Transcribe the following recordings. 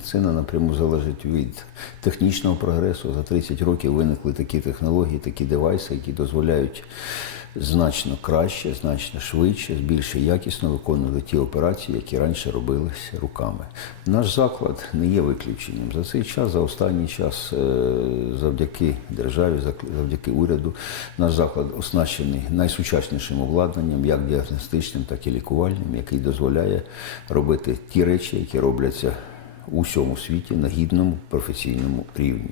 медицина напряму залежить від технічного прогресу. За 30 років виникли такі технології, такі девайси, які дозволяють значно краще, значно швидше, більш якісно виконувати ті операції, які раніше робилися руками. Наш заклад не є виключенням. За цей час, за останній час, е, завдяки державі, завдяки уряду, наш заклад оснащений найсучаснішим обладнанням, як діагностичним, так і лікувальним, який дозволяє робити ті речі, які робляться у всьому світі на гідному професійному рівні.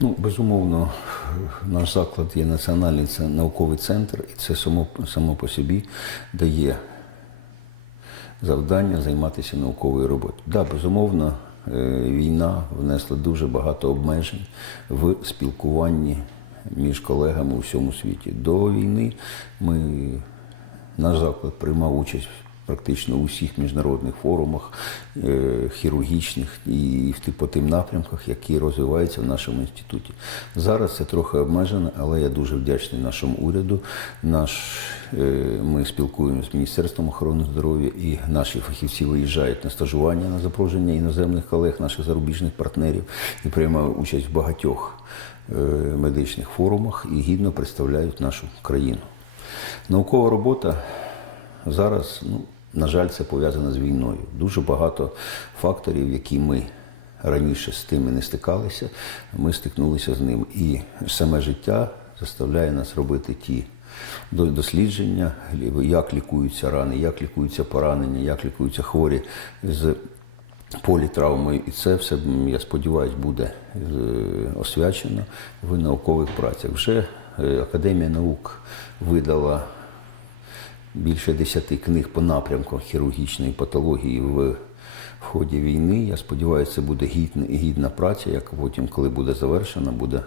Ну, безумовно, наш заклад є національний науковий центр, і це само, само по собі дає завдання займатися науковою роботою. Да, безумовно, е, війна внесла дуже багато обмежень в спілкуванні між колегами у всьому світі. До війни ми, наш заклад приймав участь практично у всіх міжнародних форумах е, хірургічних і в- по тим напрямках, які розвиваються в нашому інституті. Зараз це трохи обмежено, але я дуже вдячний нашому уряду. Наш, е, ми спілкуємося з Міністерством охорони здоров'я і наші фахівці виїжджають на стажування на запрошення іноземних колег, наших зарубіжних партнерів і приймають участь в багатьох е, медичних форумах і гідно представляють нашу країну. Наукова робота зараз, ну, на жаль, це пов'язано з війною. Дуже багато факторів, які ми раніше з тими не стикалися, ми стикнулися з ним. І саме життя заставляє нас робити ті дослідження, як лікуються рани, як лікуються поранення, як лікуються хворі з політравмою. І це все, я сподіваюся, буде е, освячено в наукових працях. Вже е, Академія наук видала більше десяти книг по напрямкам хірургічної патології в, ході війни. Я сподіваюся, це буде гідна, гідна праця, яка потім, коли буде завершена, буде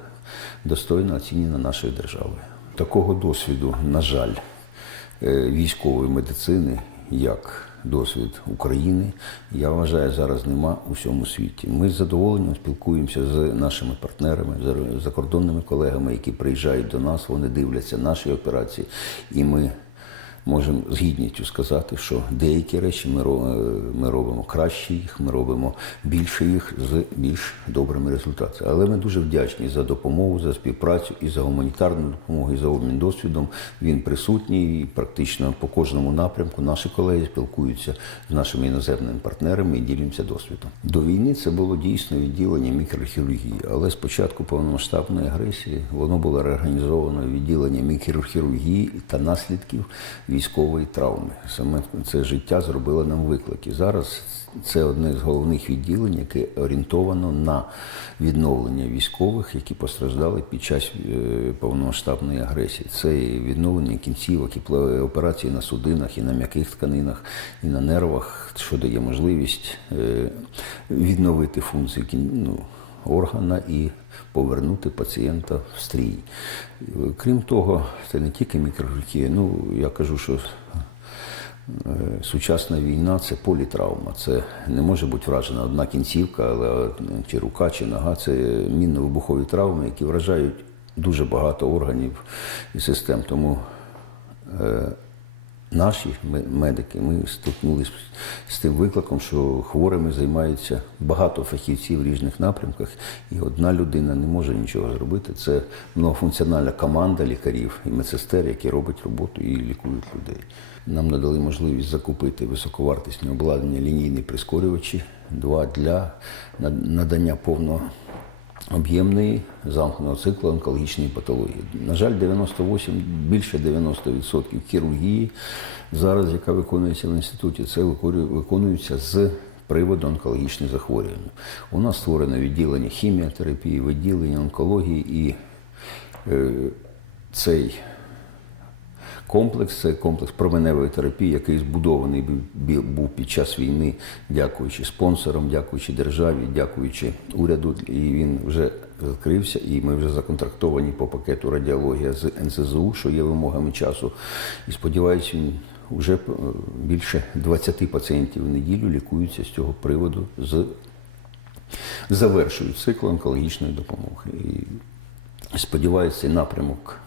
достойно оцінена нашою державою. Такого досвіду, на жаль, е, військової медицини, як досвід України, я вважаю, зараз нема у всьому світі. Ми з задоволенням спілкуємося з нашими партнерами, з закордонними колегами, які приїжджають до нас, вони дивляться наші операції, і ми можемо з гідністю сказати, що деякі речі ми, ро- ми робимо краще їх, ми робимо більше їх з більш добрими результатами. Але ми дуже вдячні за допомогу, за співпрацю і за гуманітарну допомогу, і за обмін досвідом. Він присутній і практично по кожному напрямку. Наші колеги спілкуються з нашими іноземними партнерами і ділимося досвідом. До війни це було дійсно відділення мікрохірургії, але з початку повномасштабної агресії воно було реорганізовано відділення мікрохірургії та наслідків військової травми. Саме це життя зробило нам виклики. Зараз це одне з головних відділень, яке орієнтовано на відновлення військових, які постраждали під час е, повномасштабної агресії. Це і відновлення кінцівок, і операції на судинах, і на м'яких тканинах, і на нервах, що дає можливість е, відновити функції ну, органа і повернути пацієнта в стрій. Крім того, це не тільки мікрохірургія. Ну, я кажу, що е, сучасна війна це політравма. Це не може бути вражена одна кінцівка, але е, чи рука, чи нога. Це мінно-вибухові травми, які вражають дуже багато органів і систем. Тому е, наші медики, ми стикнулися з тим викликом, що хворими займаються багато фахівців в різних напрямках, і одна людина не може нічого зробити. Це многофункціональна команда лікарів і медсестер, які роблять роботу і лікують людей. Нам надали можливість закупити високовартісне обладнання лінійні прискорювачі, два для надання повного об'ємної замкненого циклу онкологічної патології. На жаль, 98, більше 90% хірургії зараз, яка виконується в інституті, це виконується з приводу онкологічних захворювань. У нас створено відділення хіміотерапії, відділення онкології і е, цей комплекс, це комплекс променевої терапії, який збудований був під час війни, дякуючи спонсорам, дякуючи державі, дякуючи уряду. І він вже відкрився, і ми вже законтрактовані по пакету радіологія з НСЗУ, що є вимогами часу. І сподіваюся, він вже е, більше 20 пацієнтів в неділю лікуються з цього приводу, з завершують цикл онкологічної допомоги. І сподіваюся, напрямок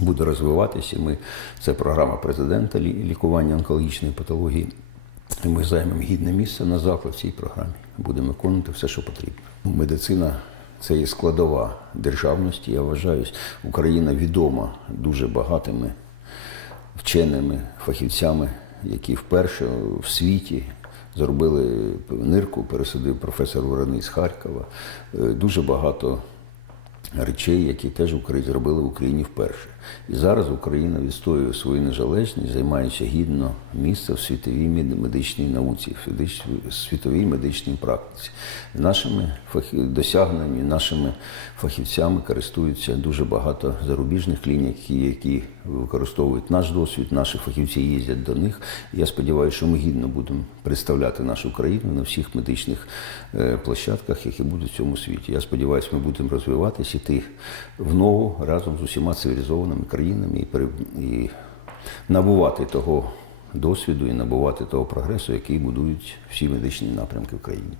буде розвиватися. Ми, це програма президента лікування онкологічної патології. І ми займемо гідне місце на заклад в цій програмі. Будемо виконувати все, що потрібно. Медицина це є складова державності. Я вважаю, Україна відома дуже багатими вченими фахівцями, які вперше в світі зробили нирку, пересадив професор Вороний з Харкова. Е, Дуже багато речей, які теж зробили в Україні вперше. І зараз Україна відстоює свою незалежність, займаючи гідно місце в світовій медичній науці, в світовій медичній практиці. Нашими досягненнями, нашими фахівцями користуються дуже багато зарубіжних клінік, які використовують наш досвід. Наші фахівці їздять до них. Я сподіваюся, що ми гідно будемо представляти нашу країну на всіх медичних е, площадках, які будуть в цьому світі. Я сподіваюся, ми будемо розвиватися, йти в ногу разом з усіма цивілізованими країнами і, і набувати того досвіду і набувати того прогресу, який будують всі медичні напрямки в країні.